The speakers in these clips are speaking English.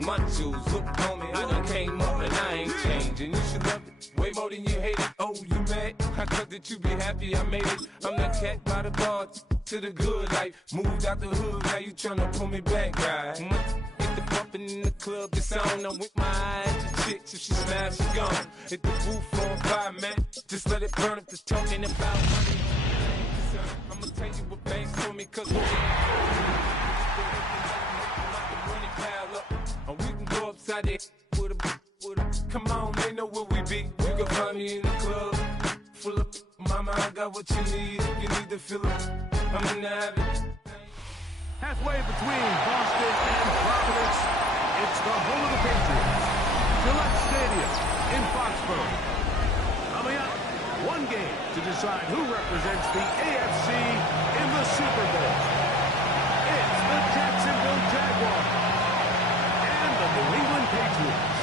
my jewels. Look on me, I done came up and I ain't changing. You should love it way more than you hate it. Oh, you mad? I thought that you be happy I made it. I'm that cat by the bar to the good life. Moved out the hood, now you tryna pull me back, right? Hit the bumpin' in the club, it's on. I'm with my eyes to chicks, if she smash, she gone. Hit the roof on fire, man. Just let it burn if the talking about money. I'ma tell you what banks for me, cause we'll and we can go upside there with a, come on, they know where we be. You can find me in the club, full of, mama, I got what you need. If you need to fill it, I'm in the habit. Halfway between Boston and Providence, it's the home of the Patriots, Gillette Stadium in Foxborough. Coming up, one game to decide who represents the AFC in the Super Bowl. It's the Jacksonville Jaguars and the New England Patriots.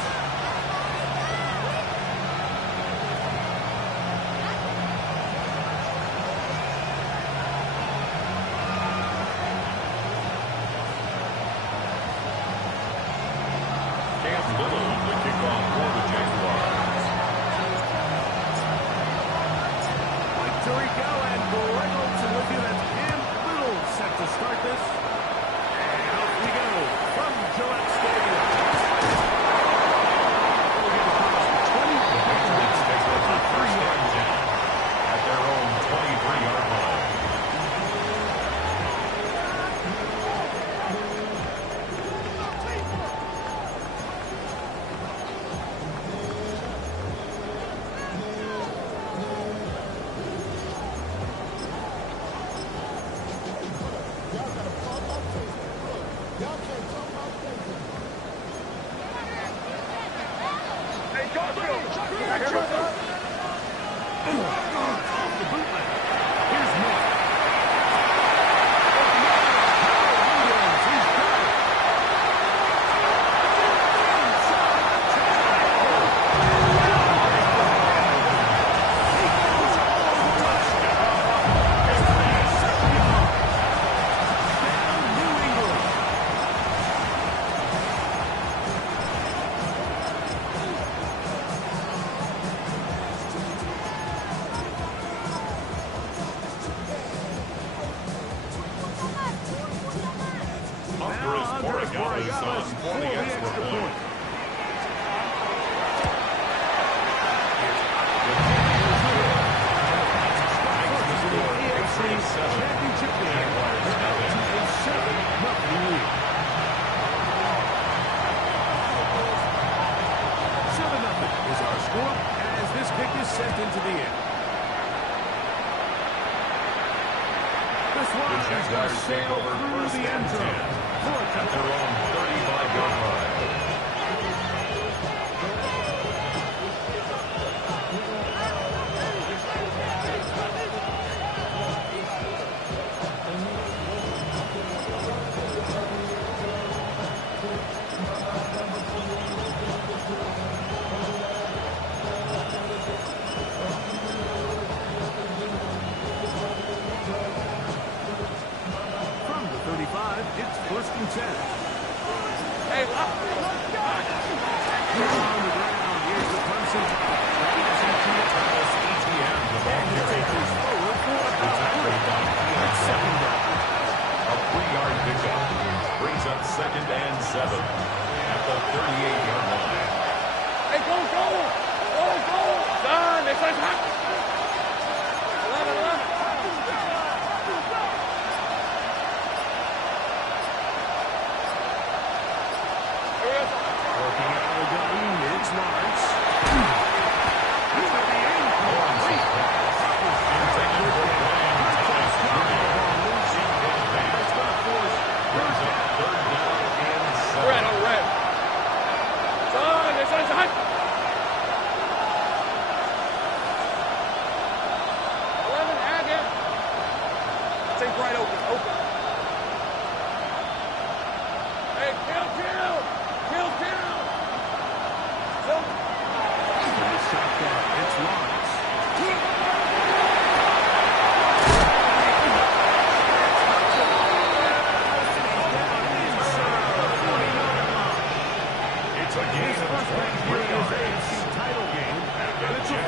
It's a game of 23 yards. AFC title game. And it's a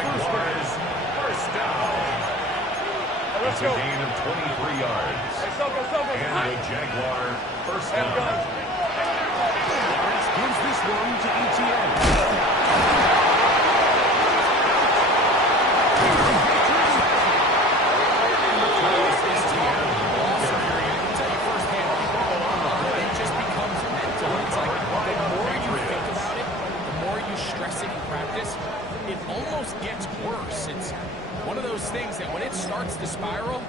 first down. It's a gain of 23 yards. And the Jaguar first down. Lawrence gives this one to ETN. It almost gets worse. It's one of those things that when it starts to spiral,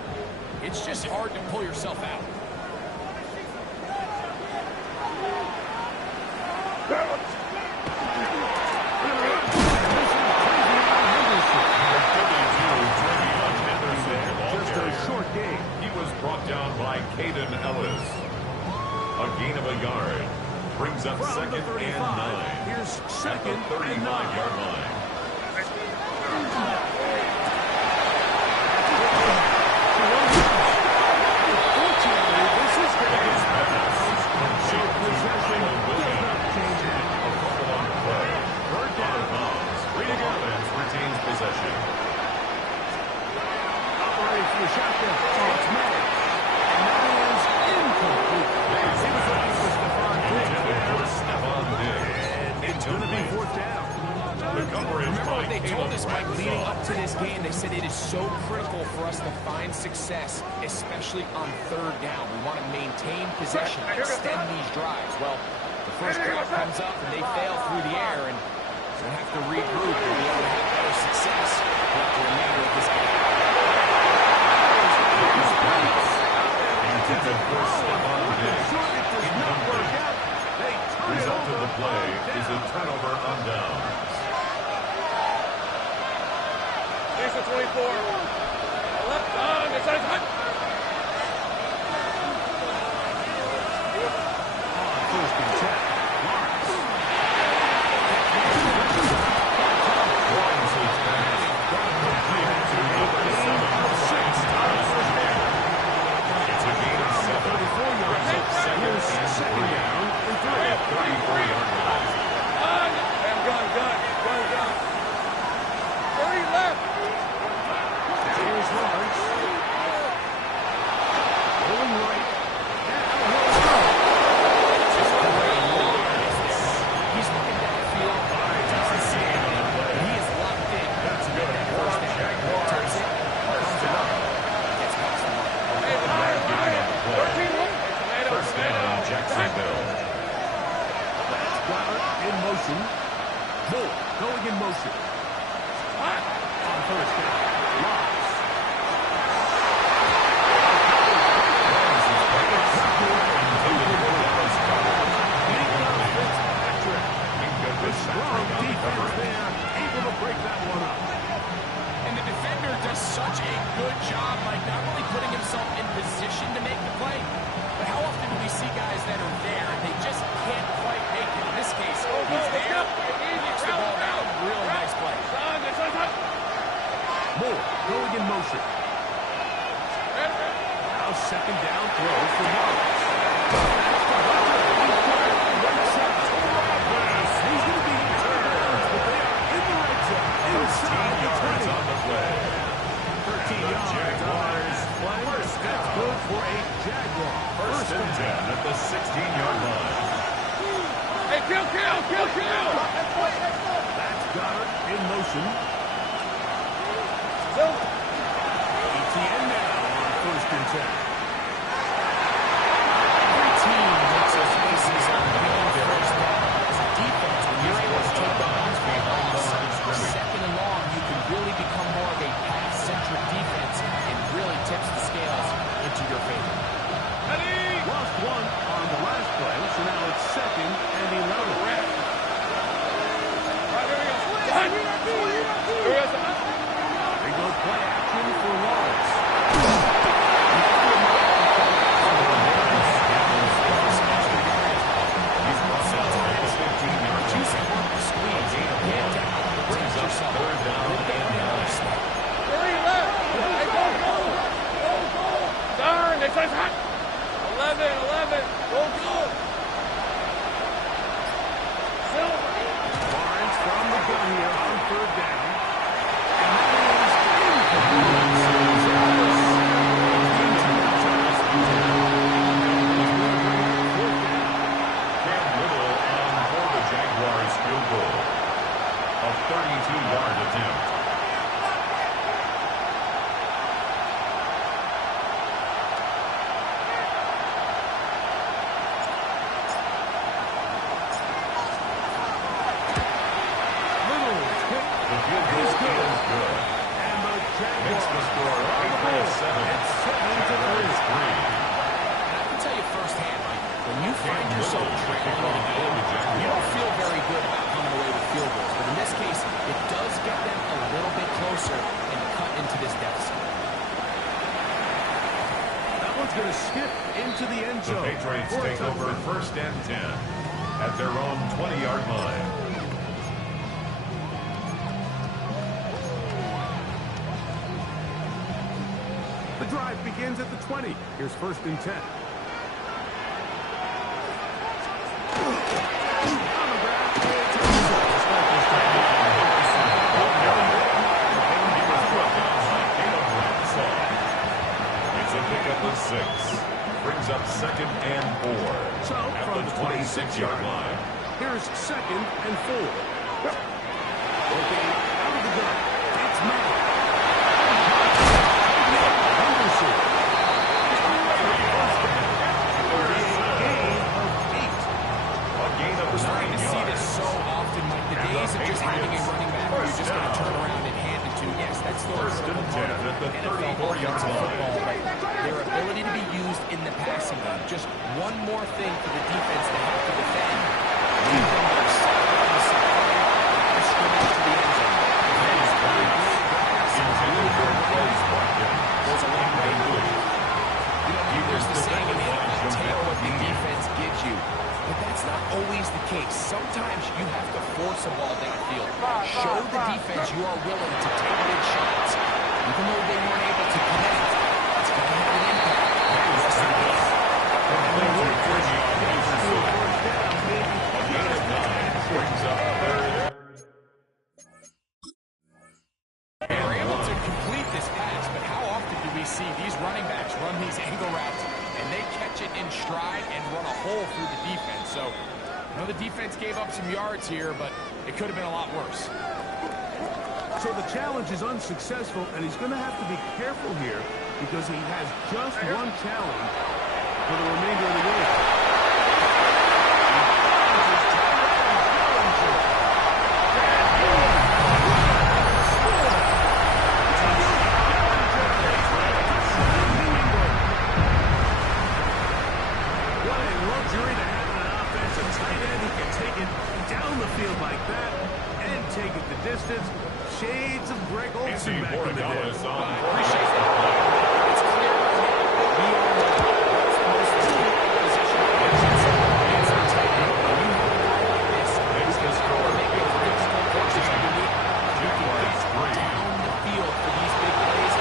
it's just hard to pull yourself out. Just a short game. He was brought down by Caden Ellis. A gain of a yard. Brings up second and 9. Here's second at the 35-yard line. Unfortunately, this is going to so possession does not change it. A couple on the play. Third down. Reading offense retains possession. Operates the shotgun. It's May. And that is incomplete. It's going to be fourth down. Remember what they told us, Mike, leading up to this game? They said it is so critical for us to find success, especially on third down. We want to maintain possession, extend these drives. Well, the first drive comes up and they fail through the air, and we'll have to regroup and be able to have better success throughout the remainder of this game. Intended for Stephon Diggs. It does not work out. Result of the play is a turnover on downs. Thanks for 24. Left on. It's on. First and 10. Lawrence. Lawrence's pass. Completed to number 7. It's a gain of 7. 34 yards. Second down. 34-yard line. Gun. 30 left. Here's Lawrence. Rolling right. He's looking downfield. Doesn't see anything. He is locked in. That's good. First Jaguar. Turns it. Comes it up. Gets past the mark. First down, Jacksonville. In motion. Moore going in motion. On first down. Lawrence. Strong defense there. Able to break that one up. And the defender does such a good job, like not only putting himself in position to make the play, but how often do we see guys that are there and they just can't quite make it? In this case, he's there, knocks the ball down, really nice play. Moore going in motion. Now second down throw for Lawrence. He's going to be turned, but they are in the red zone. Inside the 20. On the play. 13 yards. Jaguars. First, that's good for a Jaguar. First and 10 at the 16-yard line. Hey, kill! That's Goddard in motion. ETN now on first and 10. Every team makes us faces on the first down. As a defense, when you're able to take the bounce behind the second and long, you can really become more of a pass-centric defense and really tips the scales into your favor. Lost one on the last play, so now it's second and 11. They go play action for Lawrence. attempt. Makes the score 8-7. It's 7-3. I can tell you firsthand, Mike, when you find yourself trailing, you don't feel very good about coming away with field goals. But in this case, it does get them a little bit closer and cut into this deficit. That one's going to skip into the end zone. The Patriots take over 1st and 10 at their own 20-yard line. The drive begins at the 20. Here's 1st and 10. It's a pickup of 6. Brings up 2nd and 4. So from the 26-yard line. Here's 2nd and 4. Looking out of the gun. It's May. We're starting to see this so often, Mike. The days of just having a running back who you're just going to turn around and hand it to. Yes, that's still a critical part of the NFL offensive football, but their ability to be used in the passing game. Just one more thing for the defense to have to defend. Leave them their side on the sideline, and scrimmage to the end zone. That is really good passing, really good plays. Goes a long way. There's the saying in the NFL, take what the defense gives you. But that's not always the case. Sometimes you have to force a ball downfield. Show the defense you are willing to take big shots. Even though they weren't able to connect, it's going to have an impact on the rest of the game. They were able to complete this pass, but how often do we see these running backs run these angle routes and they catch it in stride and run a hole through the defense? So, I know the defense gave up some yards here, but it could have been a lot worse. So the challenge is unsuccessful, and he's going to have to be careful here because he has just one challenge for the remainder of the game. Shades of Greg Olsen back in the day. Appreciate that. It's clear we are the most position against the tight end. When you have a guy like this, who can score and make those difficult catches underneath, you can get down the field for these big plays.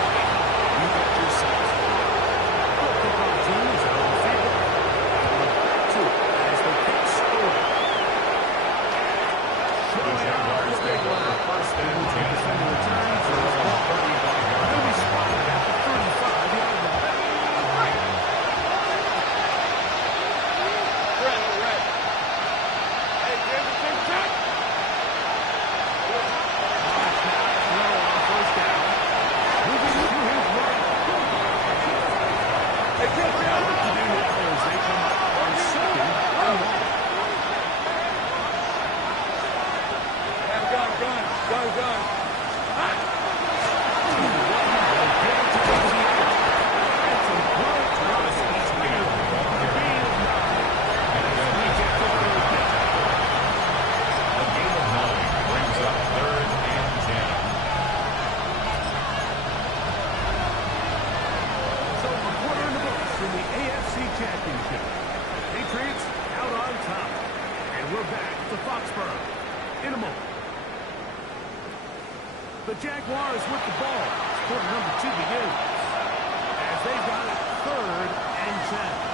You got yourself. Kickoff team is out on the field. 2 as they keep scoring. The Jaguars take over 1st and 10. AFC Championship. Patriots out on top. And we're back to Foxborough in a moment. The Jaguars with the ball. Quarter number 2 begins. As they've got it 3rd and 10.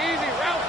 Easy, route.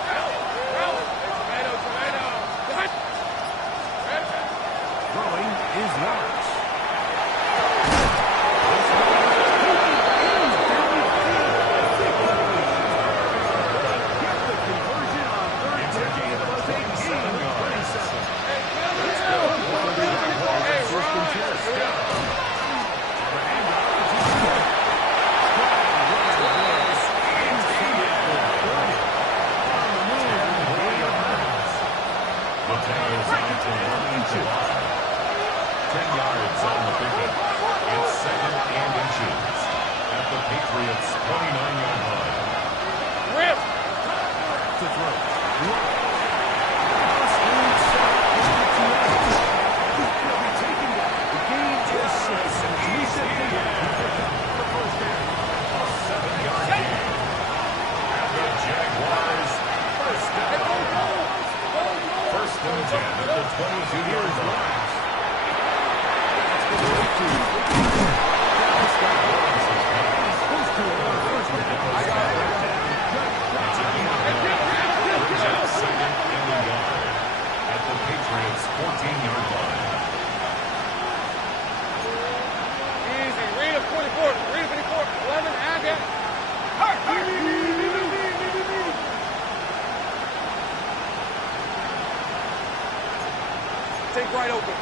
Take right open.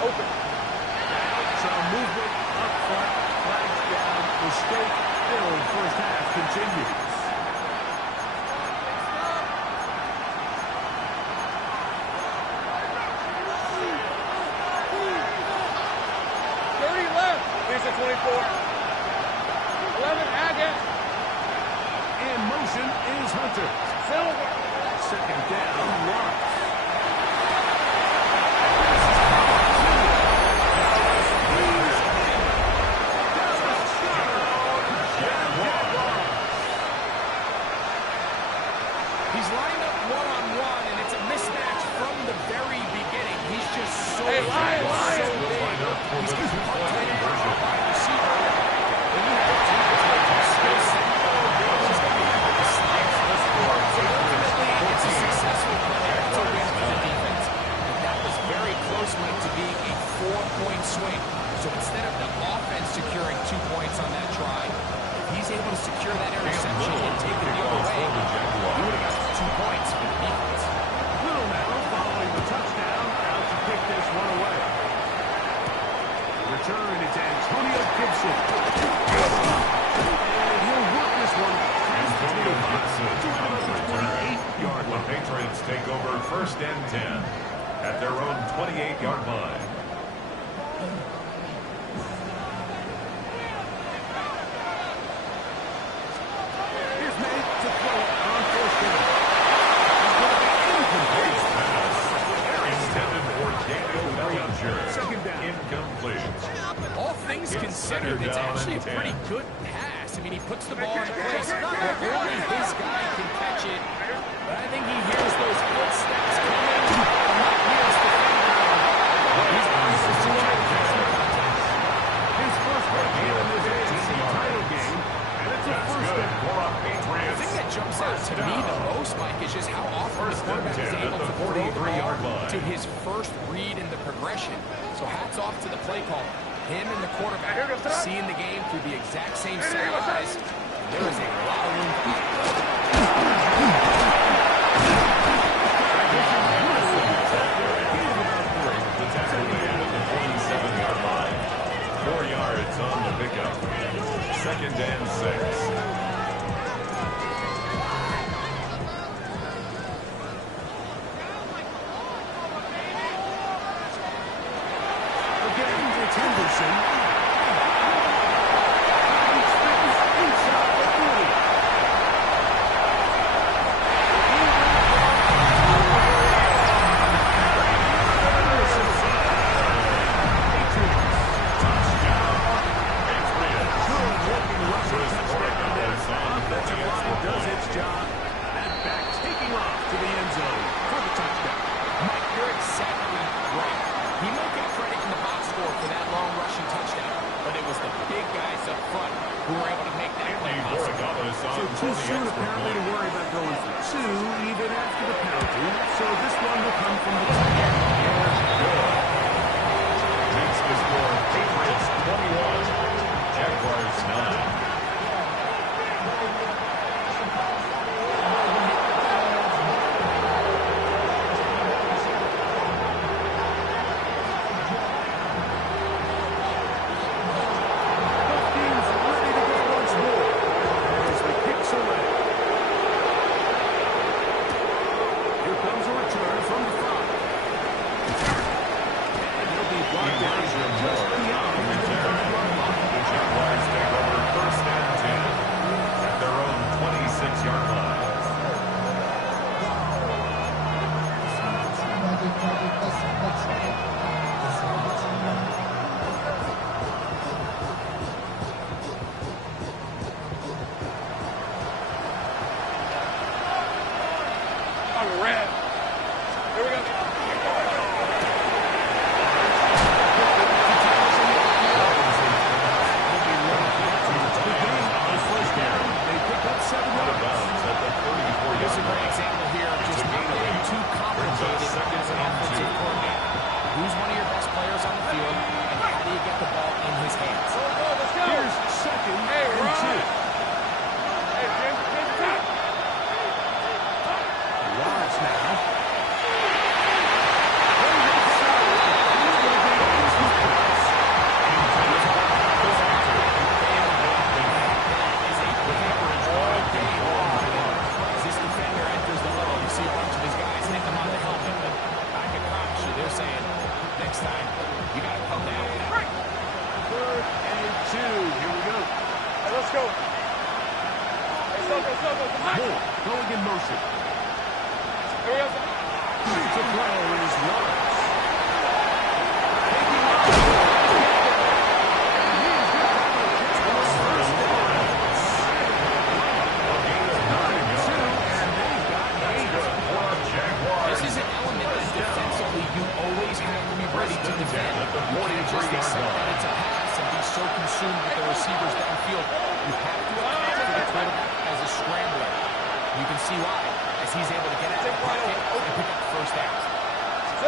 Some movement up front, flags down, mistake-filled first half continues. 30 left. Here's the 24. 11, Agate. In motion is Hunter. Silver. Second down, Lawrence. He's lined up one-on-one, and it's a mismatch from the very beginning. He's just so Hey, big. He's got a tight end wide receiver. When you have a team that's like skill set, he's going to be able to slice the score. So ultimately, it's a successful play. It's a win for the defense. But that was very close, Mike, to being a 4-point swing. So instead of the offense securing 2 points on that try, if he's able to secure that interception and take it the other way, he would have got 2 points for the defense. Little now following the touchdown, out to pick this one away. Return, it's Antonio Gibson. And he'll work this one past the 28-yard line. The Patriots take over 1st and 10 at their own 28-yard line. Here's Nate to throw it on 1st down. He's going to be incomplete. Intended for Daniel Bellinger. Second down. Incomplete. All things considered, it's actually a pretty good pass. I mean, he puts the ball in place. Not only his guy can catch it, but I think he hears those footsteps coming and not hears the finger. He's honestly secured His first break here in this AFC title game, and it's a first down. The thing that jumps out to me the most, Mike, is just how often the quarterback is able to throw the ball to his first read in the progression. So hats off to the play call. Him and the quarterback seeing the game through the exact same set of eyes. There is a lot of room for The tackle made at the 47-yard line. 4 yards on the pickup. 2nd and 6. Again, it's Henderson. Does its job. That back taking off to the end zone for the touchdown. Mike, you're exactly right. He might get credit in the box score for that long rushing touchdown, but it was the big guys up front who were able to make that play possible. So too soon apparently to worry about going for 2 even after the penalty. So this one will come from the top. Makes the score Patriots 21, Jaguars 9. Just beyond the Jaguars take over 1st Moore going in motion. To throw is Lawrence. Taking off. And he is going to have a chance for a first down. A gain of 9, 2, and they've got 8. This is an element that defensively you always have to be ready to defend. You can't just accept that it's a pass and be so consumed with the receivers downfield. You have to account for the quarterback as a scrambler. You can see why, as he's able to get out of the pocket and pick up the first down. So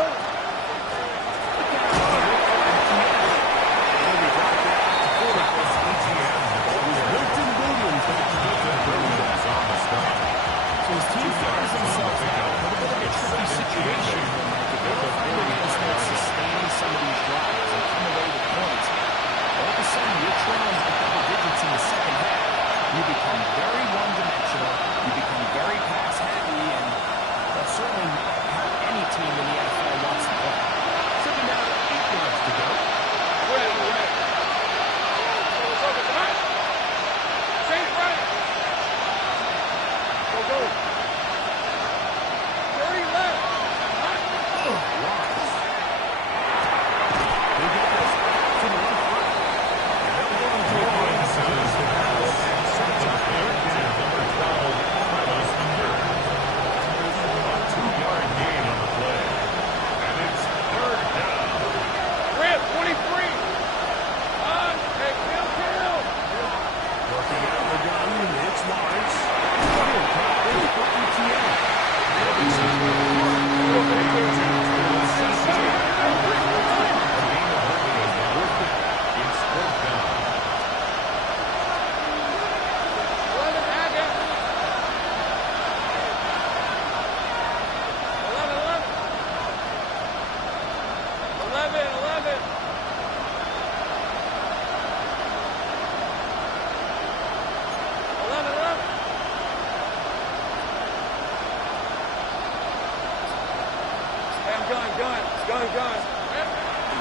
his team finds themselves in a tricky situation where they're find a way to start sustaining some of these drives and come away with points. All of a sudden, you're trailing for double digits in the second half. You become very one-dimensional. You become very pass-heavy, and that's certainly not how any team in the NFL wants to play. Second down, 8 yards to go.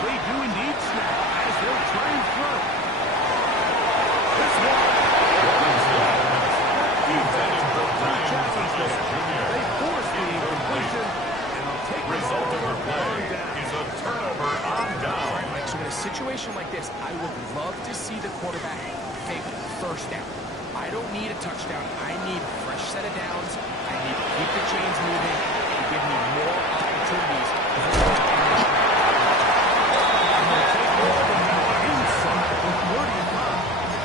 They do indeed snap as they'll try and throw. This one. They force the completion, and they'll take the result of their play is a turnover on down. Mike, so in a situation like this, I would love to see the quarterback take first down. I don't need a touchdown. I need a fresh set of downs. I need to keep the chains moving and give me more opportunities to hold on.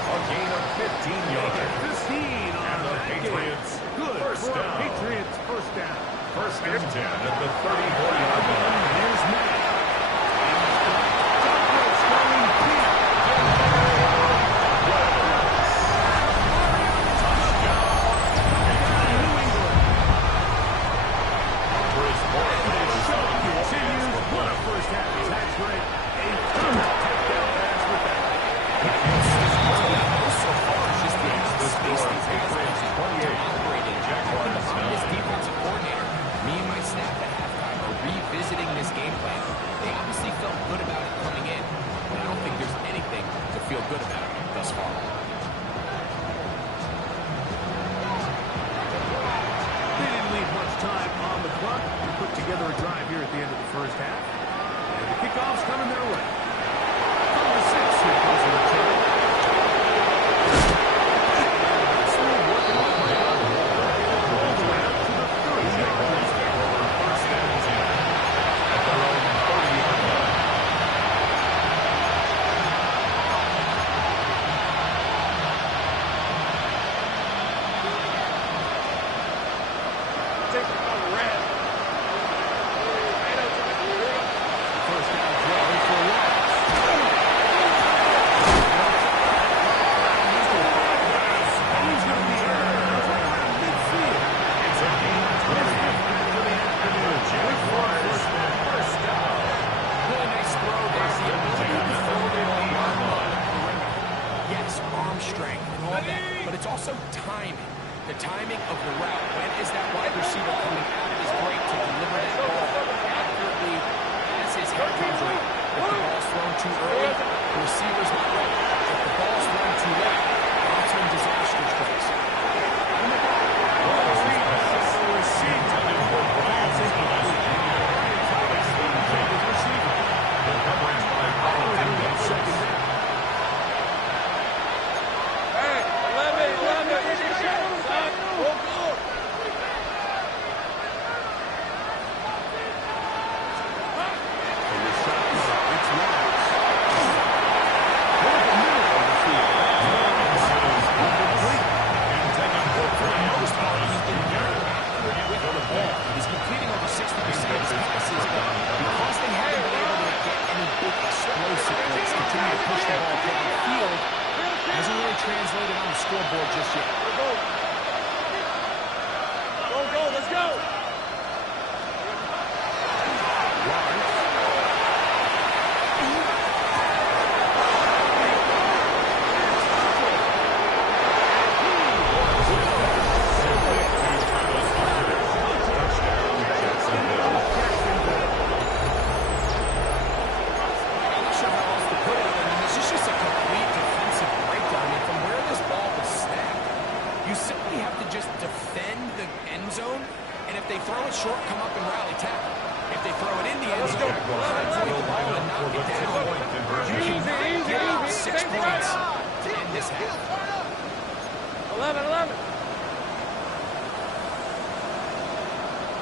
A gain of 15 yards. 15 on the Patriots. Good First for down. Patriots first down. First and 10 at the 34-yard line. Here's Matt. Douglas going deep. New England. Chris Moore. And the show continues. What a first half. That's great. A perfect takedown pass with that. So far, it's just the space these guys have to operate in. I'm this defensive coordinator. Me and my staff at halftime are revisiting this game plan. They obviously felt good about it coming in, but I don't think there's anything to feel good about thus far. They didn't leave much time on the clock to put together a drive here at the end of the first half. And the kickoff's coming their way. From the 6, here goes the return. go. Short, come up and rally tackle. If they throw it in the end zone, they'll line up and knock it down. You can get out 6 points to end this half. 11.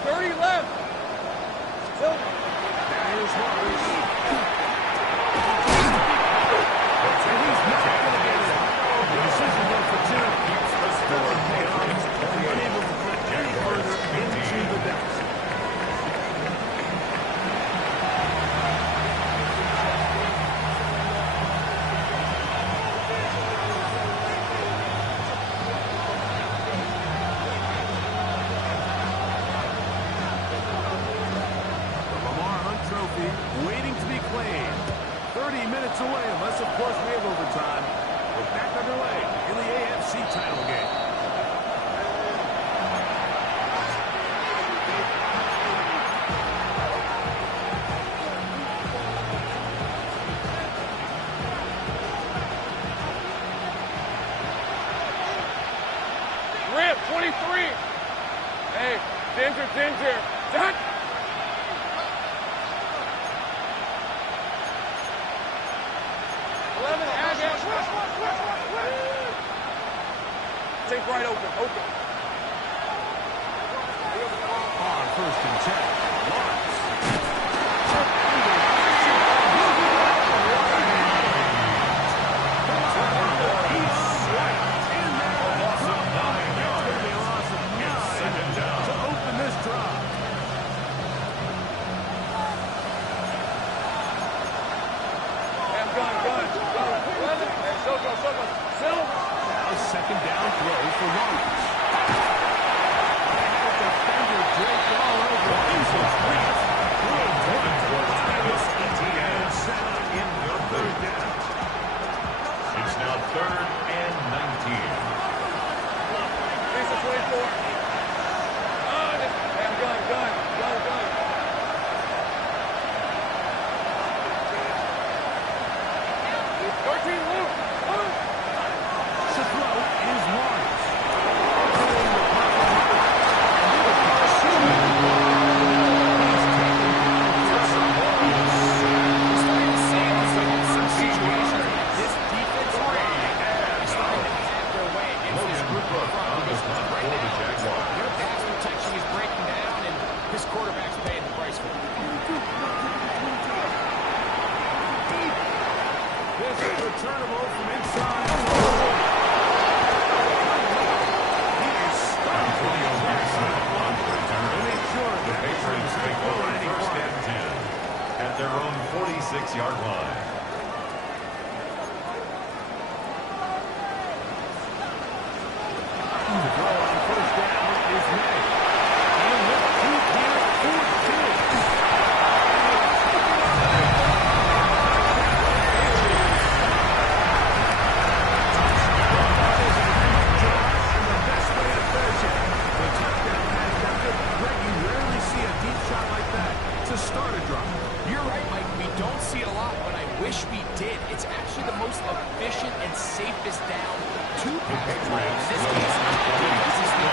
30 left. Still. Here's Morris. And he's not going to get it. The decision goes for 2. Keeps the score. Unable to put any further into the deficit. Waiting to be claimed. 30 minutes away, unless, of course, we have overtime. We're back underway in the AFC title game. Rip, 23. Hey, Ginger. Done. Take right open. On 1st and 10. Lawrence. He's swiped in there. Loss of 9 yards. It's going to be a loss of 9 second down to open this drive. Gun. 11. Hey, Silva. Now 2nd down throw for Lawrence. Defender draped all over. And set up in the 3rd down. It's now 3rd and 19. Lisa 24. Gun. 13 Luke. To throw is Lawrence. Quarterback's paying the price for it. This is returnable from inside. He is stunned. The Patriots take over 1st and 10 at their own 46-yard line. The throw on 1st down is made. And let's keep here 4-2. To start a drive. You're right, Mike. We don't see it a lot, but I wish we did. It's actually the most efficient and safest down to pass drive. In this case, this is the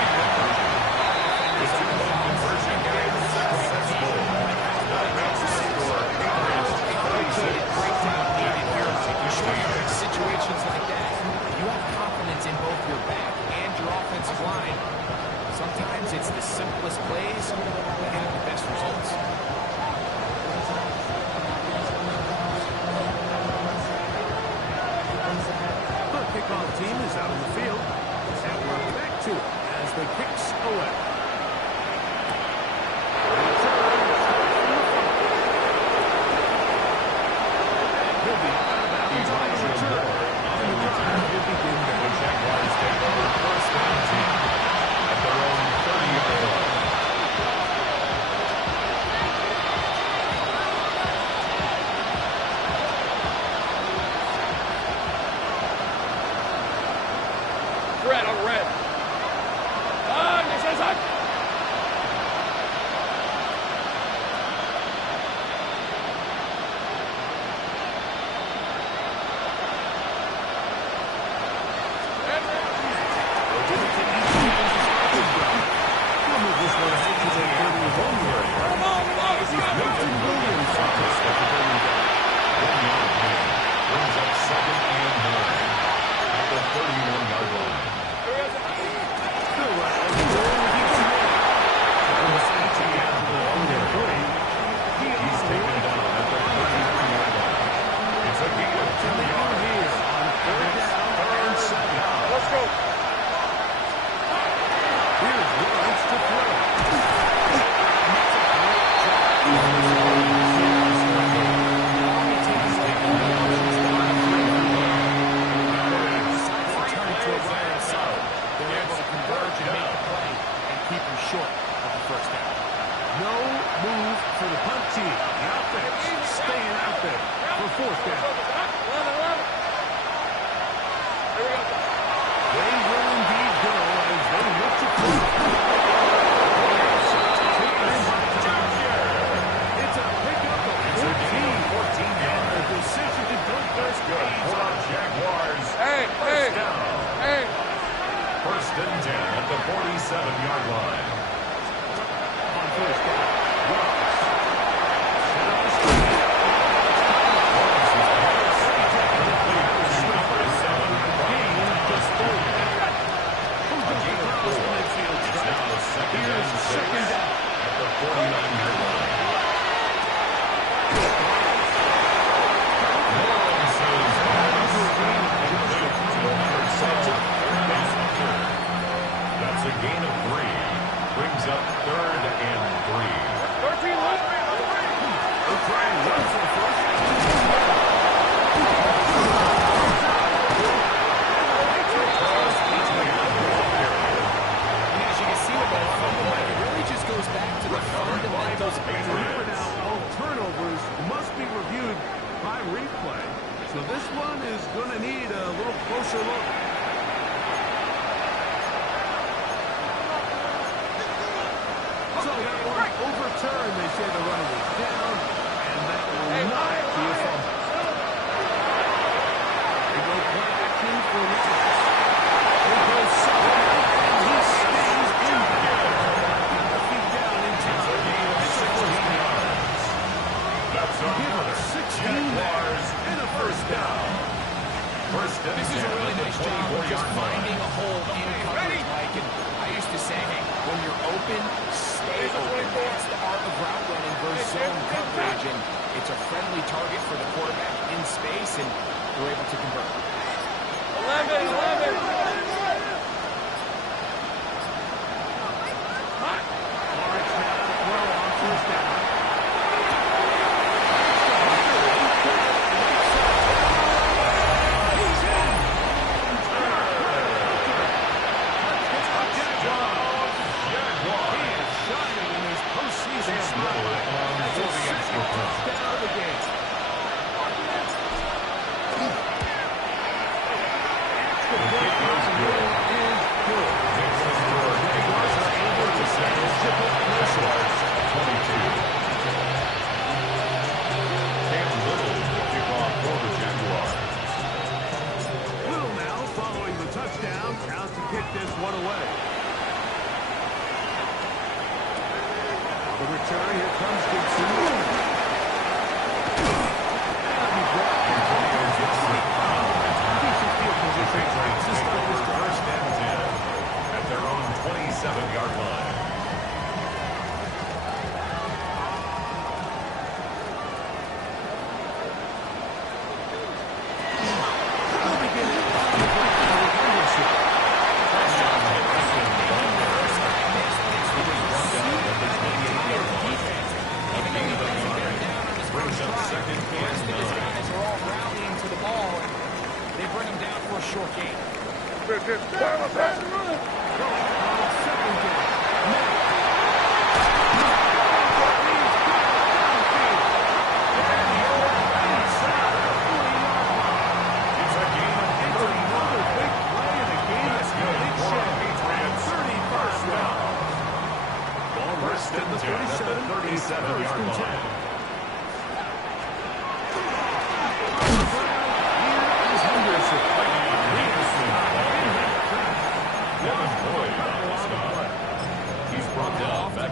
situations like that, you have confidence in both your back and your offensive line. Sometimes it's the simplest plays that have the best results. The kickoff team is out on the field, and we're back to it as the kicks away. He'll be out of bounds on the return. And the return will begin there. The Jaguars take over 1st and 10 at their own 30-yard line. to make the play and keep them short of the first down. No move for the punt team. The offense staying out there for fourth down. 11. There we go. They will indeed go as they look to prove. It's a pickup of 14 and a decision to go first. Good for the Jaguars. Hey. First and 10 at the 47-yard line. On first down. Second down at the 49-yard line. That's a gain of 3. Brings up 3rd and 3. 13 left. They'll try and run for first. As you can see with that fumble, it really just goes back to the fundamentals of Remember now, all turnovers must be reviewed by replay. So this one is going to need a little closer look. So that one overturned. They say the runner was down, and that will not be a fumble. They go play action for Ross. He goes second, and he stays in there. Feet down into the game of 16 yards. That's Give him 16 yards and a first down. First and 10 This is a really at the nice job of just 24-yard finding line. a hole in coverage, Mike. And I used to say, hey, when you're open, stay open. That's the art of route running versus zone coverage. And it's a friendly target for the quarterback in space, and they're able to convert. 11. Lawrence now to throw on first down.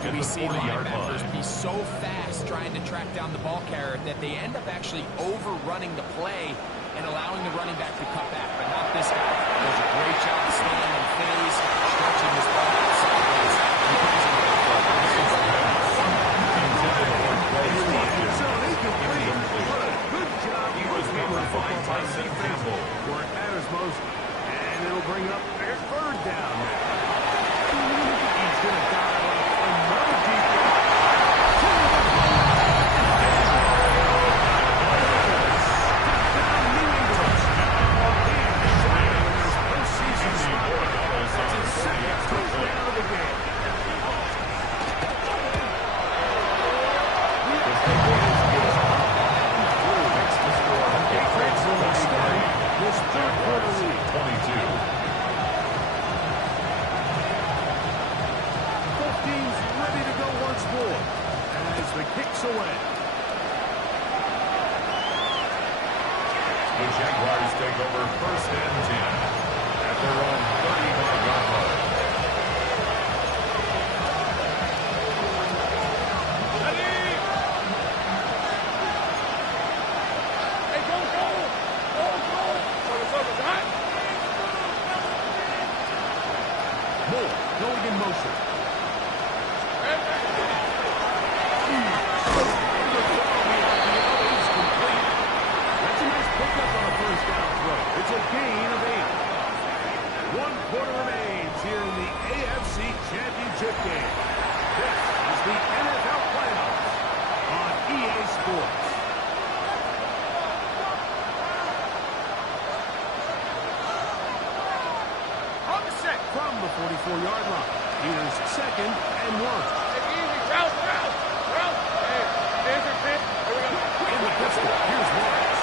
We see linebackers be so fast trying to track down the ball carrier that they end up actually overrunning the play and allowing the running back to cut back, but not this guy. Does a great job staying in phase, stretching this ball out sideways. Good job. He was number 5 by St. Campbell. Where it matters most. And it'll bring up their third down. He's going to dial up another deep one. Touchdown, New England. He is shining in his postseason spot. That's his second touchdown. away. The Jaguars take over 1st and 10 at their own 35-yard line. Moore going in motion. That's a nice pickup on a first down throw. It's a gain of 8. 1 quarter remains here in the AFC Championship game. This is the NFL playoffs on EA Sports. From the 44-yard line, here's 2nd and 1. In the pistol, here's Lawrence.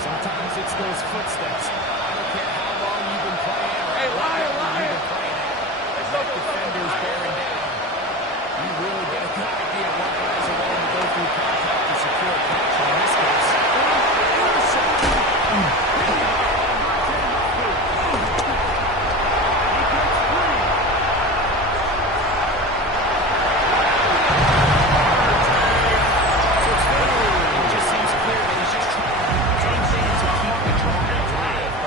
Sometimes it's those footsteps. I don't care how long you've been playing or how long you've been playing at. That defender's bearing down. You really get a good idea what guys are willing to go through contact to secure a catch in this case. It just seems clear that he's just trying to maintain things and keep the drive alive.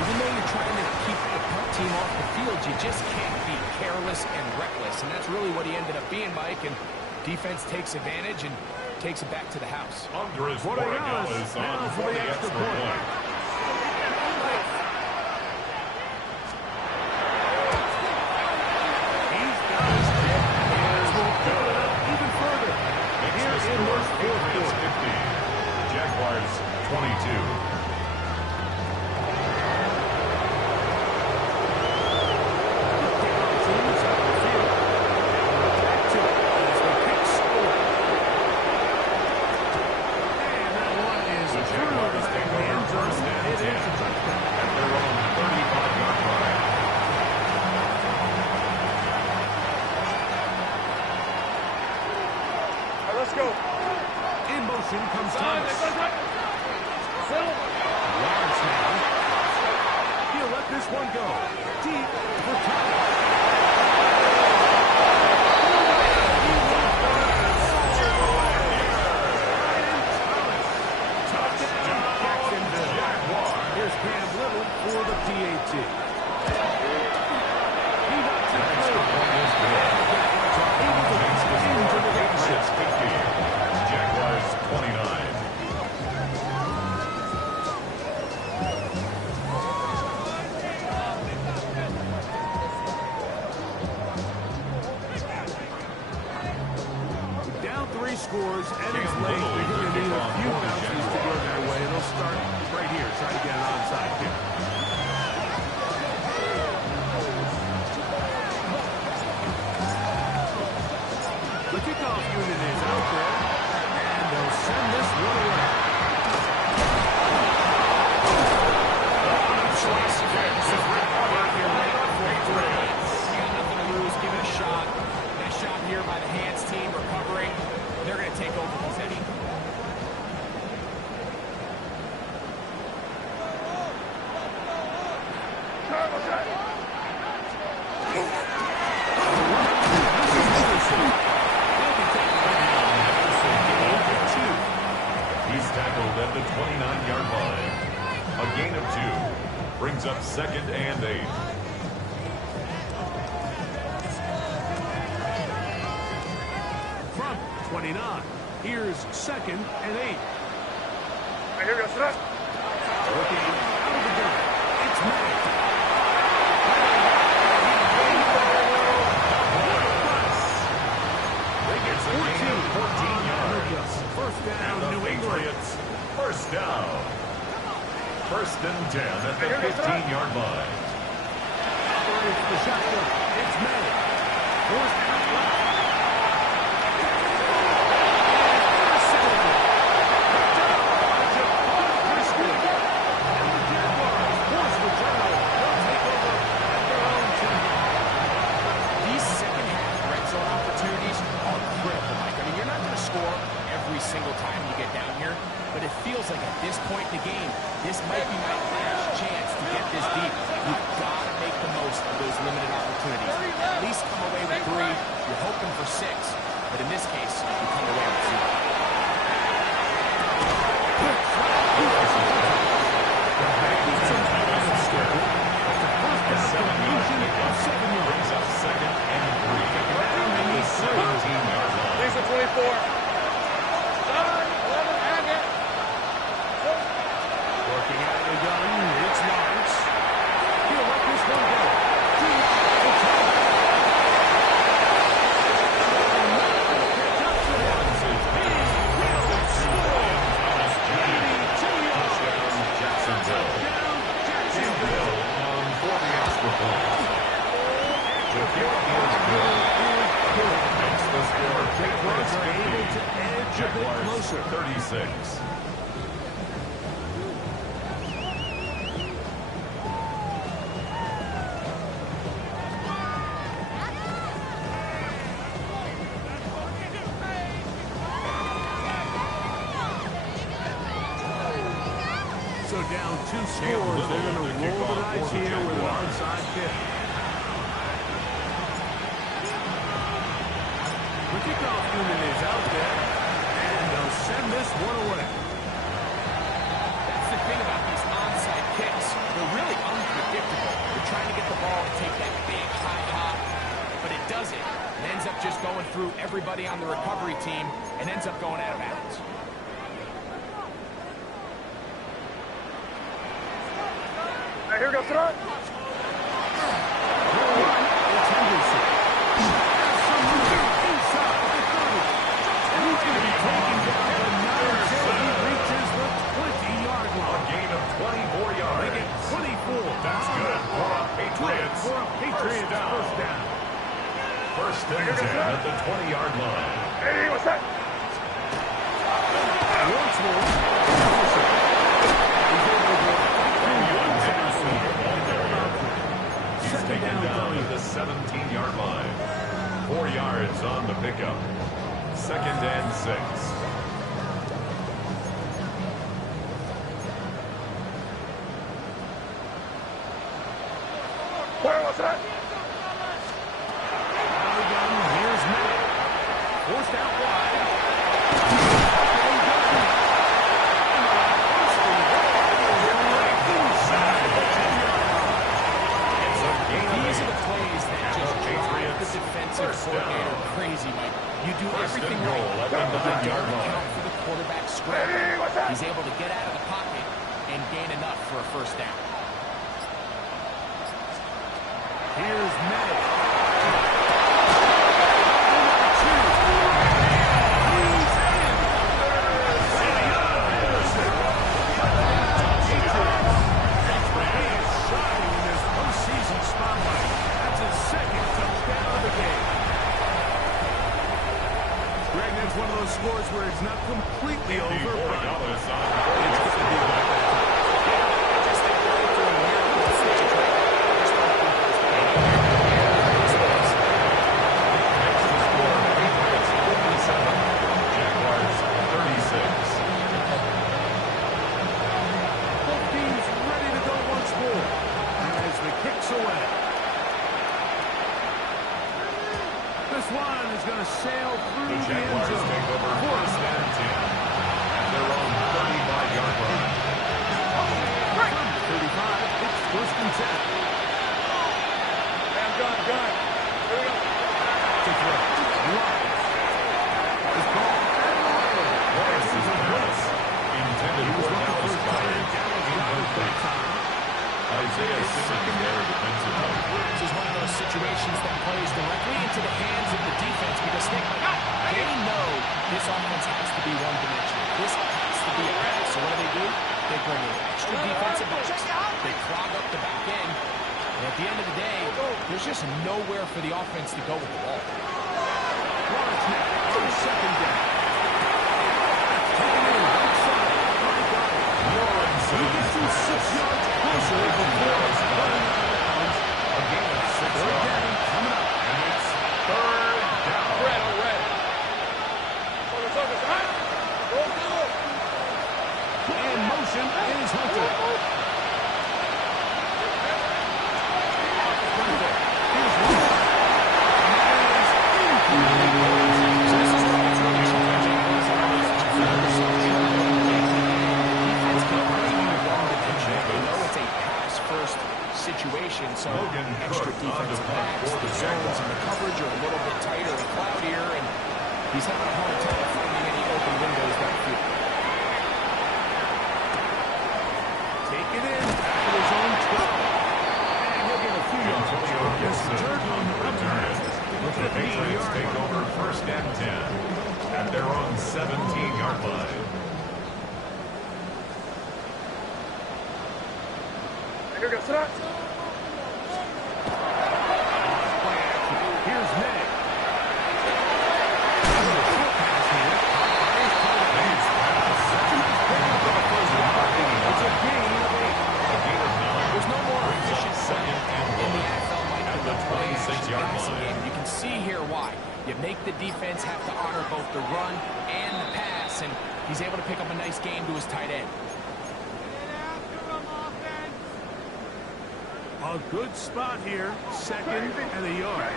But even though you're trying to keep the punt team off the field, you just can't be careless and reckless. And that's really what he ended up being, Mike. And defense takes advantage and takes it back to the house. Andres Borregales is on now for the extra point. He's got his kick. Here's will go even further. Makes Here the in score this fourth Patriots quarter. 50. Jaguars 22. Let's go. In motion comes Thomas. Lawrence now. He'll let this one go. Deep for Thomas. Touchdown, Jacksonville. Here's Cam Little for the PAT. He knocks it through. Able to reach into the leadership. Jaguars 29. Down 3 scores, and it's late. They're going to need a few bounces to go their way. They'll start right here, try to get an onside kick. The kickoff unit is out there, and they'll send this one away. You got nothing to lose. Give it a shot. Nice shot here by the hands team recovering. They're going to take over possession. He's tackled at the 29-yard line. A gain of 2 brings up 2nd and 8. From 29, here's 2nd and 8. Right here, go, sit up. Looking out of the gun. It's Matt. They get 14 yards. First down, New England. Patriots, first down. 1st and 10 at the 15-yard line. Operates the shotgun. It's Manning. Forced out left. single time you get down here, but it feels like at this point in the game, this might be my last chance to get this deep. You've got to make the most of those limited opportunities. At least come away with 3. You're hoping for 6, but in this case, you come away with 0. Brings up 2nd and 3. At the 17-yard line. Leads to 24. 11, and it. Working out of the gun, it's Lawrence. He'll let this one go. Jaguars are able to edge a bit closer. 36. So down 2 scores. They're going to roll the dice here with an onside kick. The kickoff unit is out there, and they'll send this one away. That's the thing about these onside kicks. They're really unpredictable. You're trying to get the ball to take that big high hop, but it doesn't. It ends up just going through everybody on the recovery team and ends up going out of bounds. Here we go, front. It's Henderson. Inside the 30. And he's going to be taken down, but not until he reaches the 20-yard line. A gain of 24 yards. They get 24. That's good for a Patriots. For a Patriots first down. First and 10 at the 20-yard line. Hey, what's that? Once more, Henderson. He's able to go He's taken down at the 17-yard line. 4 yards on the pickup. 2nd and 6. What's that? Here's Matt. Forced out wide. These are the plays that just drive the defensive coordinator crazy, Mike. You do everything right, but you don't account for the quarterback's scramble. He's able to get out of the pocket and gain enough for a first down. Here's May. One of those scores where it's not completely over, but it's going to be like that. I just think they're doing miracles such a great. Jaguars 36. Both teams ready to go once more as the kick's away. This one is going to sail through The the end Jaguars zone. take over 1st and 10 at their own 35-yard line. From 35, it's 1st and 10. I'm done. Here we go. To throw. Lawrence. His ball at the line. Lawrence's pass intended for Dallas Goedert. Isaiah secondary defensive line. This is one of those situations that plays directly into the hands of the defense because they know this offense has to be one-dimensional. This has to be a pass. So what do? They bring in extra defensive backs. They clog up the back end. And at the end of the day, there's just nowhere for the offense to go with the ball. Lawrence now on 2nd down. Taken in right side. Lawrence He gets to 6 yards closer before it's running out of bounds. a gain of 6 Third yards. down coming up. And it's 3rd down. Red. Focus. defensive backs, the zones and the coverage are a little bit tighter and cloudier, and he's having a hard time finding any open windows downfield. Take it in after his own 12. And he'll get a few yards. Gets the third on the return. The Patriots take over 1st and 10 at their own 17-yard line. Here we go, sit up. Here's Ned. It's a gain of 8. There's no more efficient Second and in the 1 NFL like at the 26-yard line. You can see here why. You make the defense have to honor both the run and the pass, and he's able to pick up a nice game to his tight end. A good spot here. 2nd and a yard.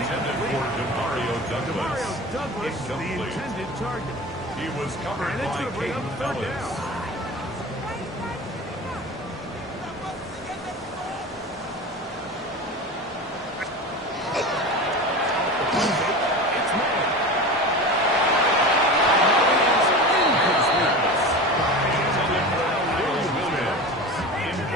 Intended for Demario Douglas, the Incomplete. intended target. He was covered And it's by going to bring up Caden 3rd Ellis. down. It's Ned.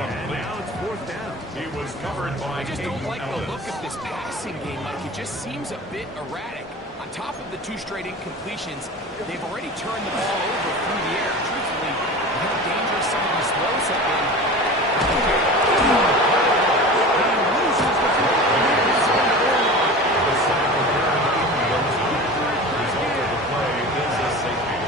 And now it's 4th down. He was covered by I just don't Caden like the Ellis. look of this passing game, Mike. It just seems a bit erratic. On top of the 2 straight incompletions, they've already turned the ball over through the air. Truthfully, how dangerous some of these throws have been.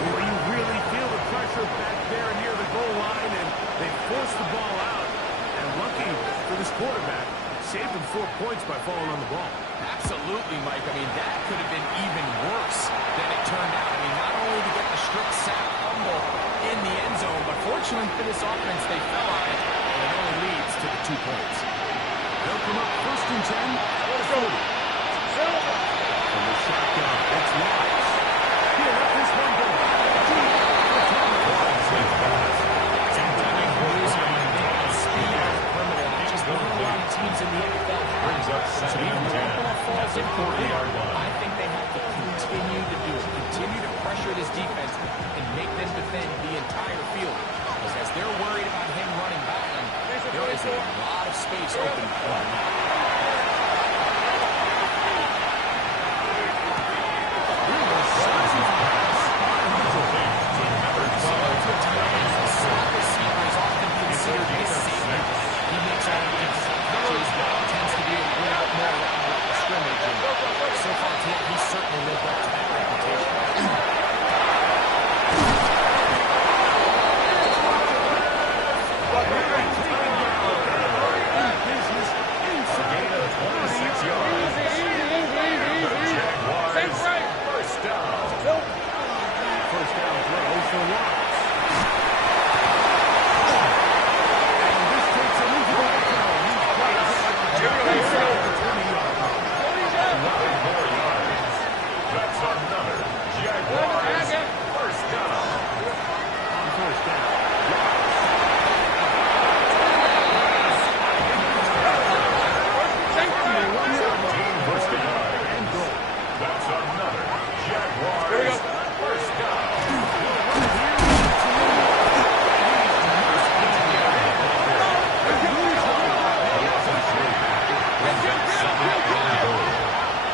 Well, you really feel the pressure back there near the goal line, and they force the ball out. And lucky for this quarterback, saved him 4 points by falling on the ball. Absolutely, Mike. I mean, that could have been even worse than it turned out. I mean, not only to get the strip sack fumble in the end zone, but fortunately for this offense, they fell on it, and it only leads to the 2 points. They'll come up 1st and 10. Let's go. From the shotgun, it's Wise. He'll let this one go. Just one of the line teams in the NFL Brings up 2nd and 10 at the 40-yard line. I think they have to continue to do it, continue to pressure this defense and make them defend the entire field. Because as they're worried about him running by them, there is a lot of space open for him. Slot receiver is often considered his safety. He makes all the catches, tends to be a little bit more around the scrimmage, and so far today, he's certainly lived up to that reputation. Gain of 26 yards. Jaguars, 1st down. First down throw for Wise. And this takes a move by Tone. He's played the 20-yard line. 11 more yards. That's another Jaguars, 1st down. On 1st down. First and goal. That's another Jaguars, 1st down.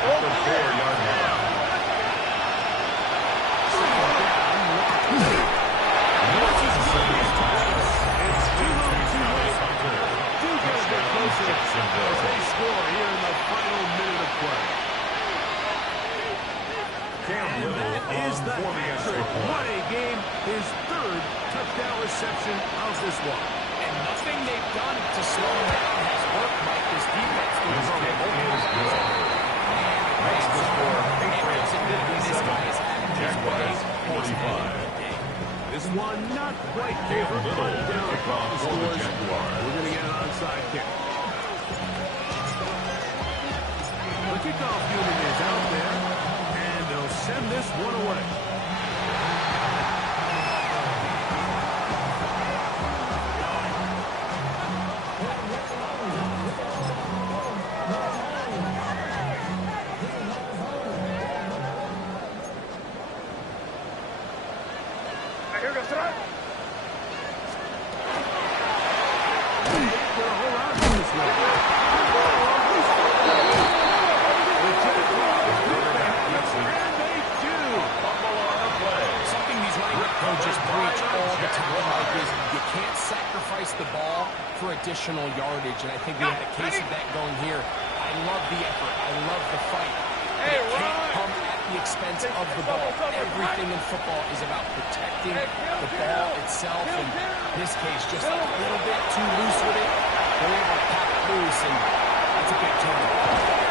At the 4-yard line. It's too late. Do get a bit closer as they score here in the final minute of play. Cam Little Is the for the extra hat-trick. point. What a game. His 3rd touchdown reception of this one. And nothing they've done to slow him down has worked, Mike. This defense This kick is good. Next is for Patriots 57, Jaguars 45. This one not quite Cam favored, Little but down kick across off the for the scores. Jaguars. We're going to get an onside kick. The kickoff unit is out there, and they'll send this one away. They're a whole lot more this way. Something these running back coaches preach all the time, Mike, is you can't sacrifice the ball for additional yardage, and I think we had a case of that going here. I love the effort. I love the fight. But it can't come at the expense of the ball. Everything in football is about protecting the ball itself, and in this case, just a little bit too loose with it. They're able to pop it loose, and that's a big turnover.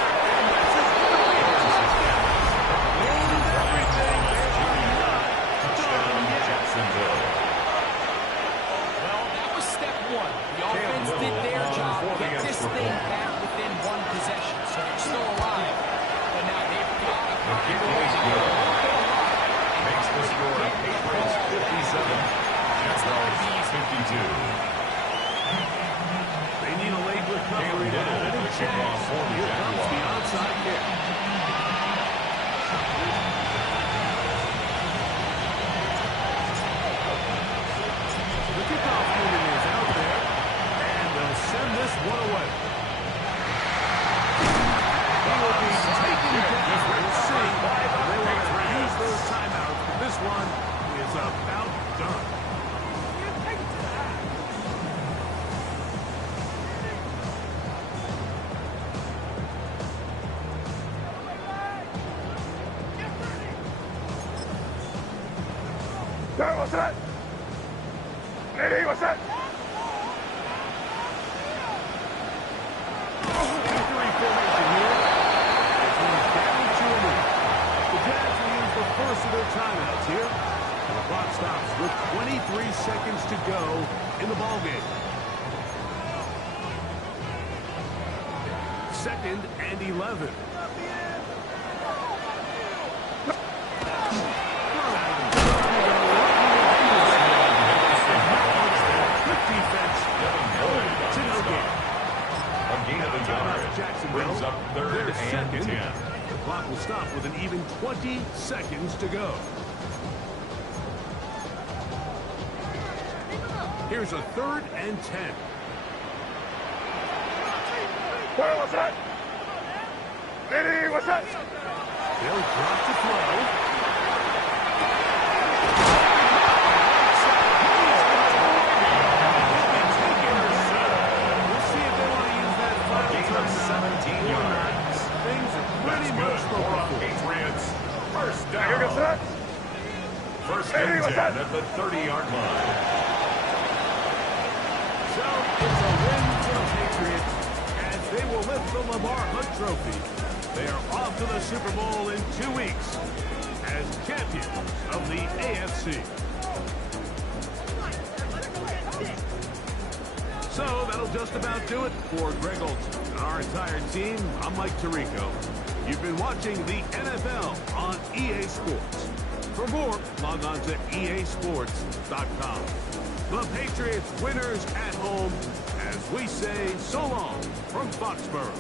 Well, that was step one. The offense did their job. Get this thing back within one possession, so they're still alive. But now they've got to find a way to get a little bit of luck. Makes the score Patriots 57. Jags 52. They need a late recovery to add any chance. Here comes the onside kick. The kickoff unit is out there, and they'll send this one away. He will be taken down. We'll see. They want to use those timeouts, but this one is about done. What's that? Eddie, what's that? Victory formation here. It's down to a minute. The Jags will use the first of their timeouts here. And the clock stops with 23 seconds to go in the ballgame. 2nd and 11. Brings up 3rd and 10. The clock will stop with an even 20 seconds to go. Here's a 3rd and 10. What's that? Eddie, what's that? They'll drop to throw. We'll see if they want to use that final time. 17 yards. Things are pretty That's much good for the Patriots. First down. First and 10 at the 30-yard line. So it's a win for the Patriots as they will lift the Lamar Hunt Trophy. They are off to the Super Bowl in 2 weeks as champions of the AFC. So that'll just about do it for Greg Olson and our entire team. I'm Mike Tirico. You've been watching the NFL on EA Sports. For more, log on to easports.com. The Patriots winners at home as we say so long from Foxborough.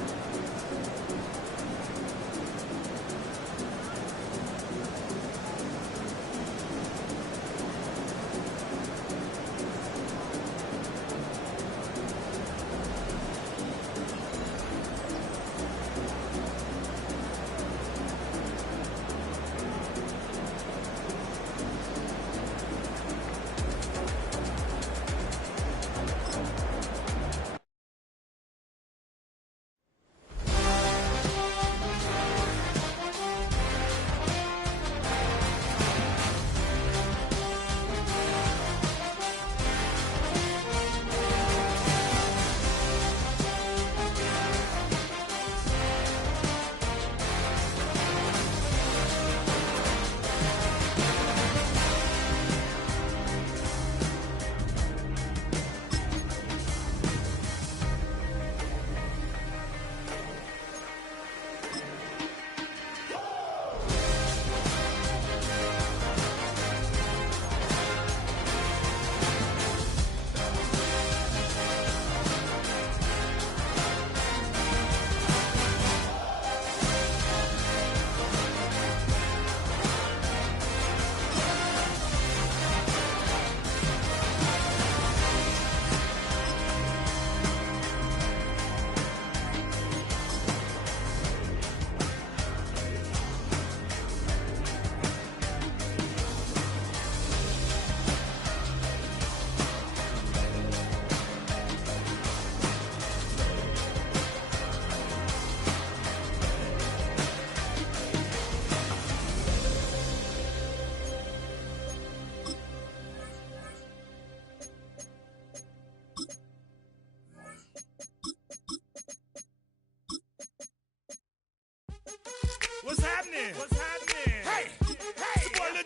happening? What's happening? Hey, hey, it's your boy Lil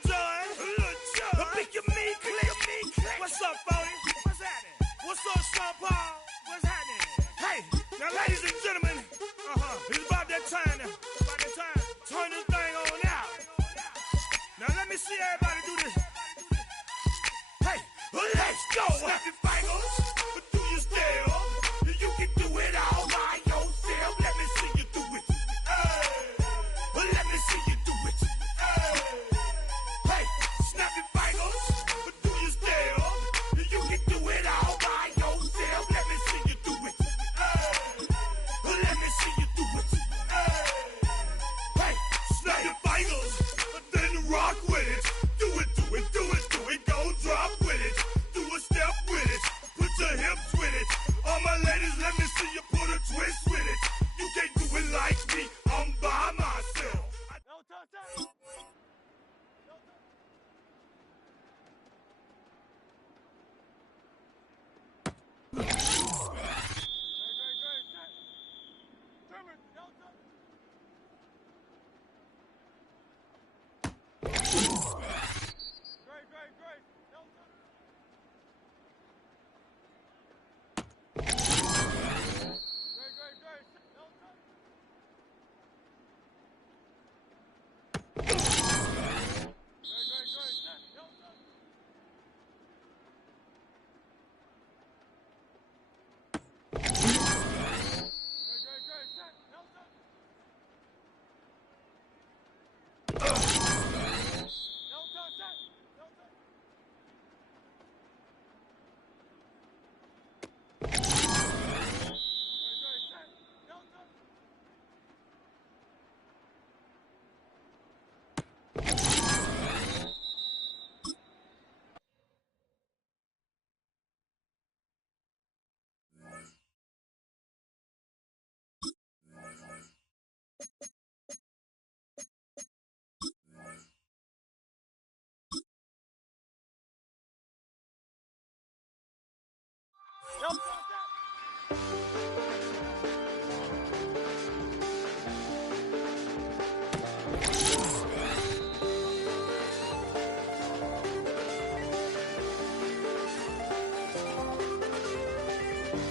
John. The Pick Your Me Click. What's up, Phony? What's happening? What's up, Sean Paul? What's happening? Hey, now, ladies and gentlemen, it's about that time. Turn this thing on out. Now, let me see everybody do this. Hey, let's go. Snap your fingers, do your step. You can do it all by yourself. Let me see you do it. Let me see you do it. Hey, snap your fingers, do your step. You can do it all by yourself. Let me see you do it. Let me see you do it. Hey, snap your fingers, then rock with it. Do it, do it, do it, do it. Go drop with it. Do a step with it. Put your hips with it. All my ladies, let me see you put a twist with it. You can't do it like me. I'm by myself.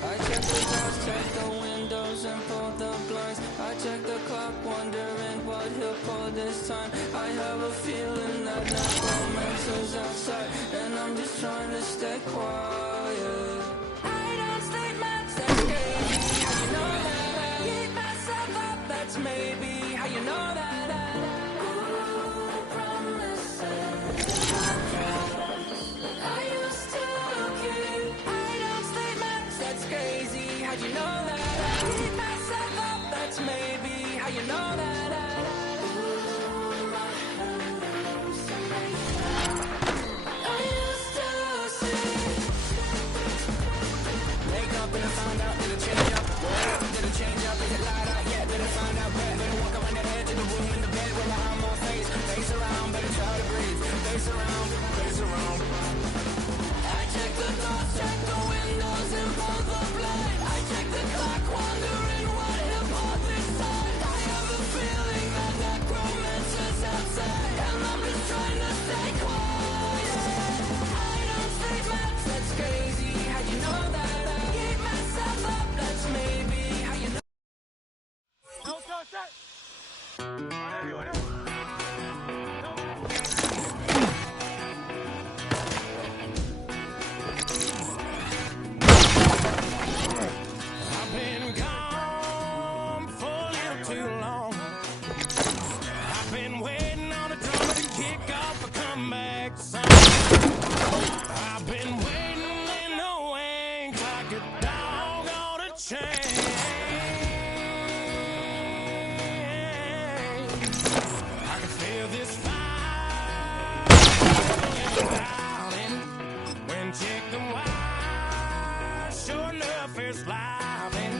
I check the doors, check the windows, and pull the blinds. I check the clock, wondering what he'll pull this time. I have a feeling that necromancer's outside, and I'm just trying to stay quiet. I don't state much, that's crazy. How you know that? Keep myself up, that's maybe how you know that. Ooh, promises. I used to keep. I don't state much, that's crazy. How'd you know that? Keep myself up, that's maybe how you know that. Ooh, my hallucination. I used to see. Wake up and I found out that it change up. Did it change up? Is it light out yet? Did I find out where? Better walk around the edge of the room in the bed with my arm on face. Face around, better try to breathe. Face around, face around. I check the doors, check the windows, and pull the blind. I check the clock, wondering what he'll pull this time. I have a feeling that necromancer's outside, and I'm just trying to stay quiet. I don't say much, that's crazy. How you know that? I keep myself up, that's maybe how you know. Don't touch that. I've been gone for a little too long. I've been waiting on a drummer to kick off a comeback song. I've been waiting in the wings like a dog on a chain. I can feel this fire darling, when chicken wire sure enough is lively.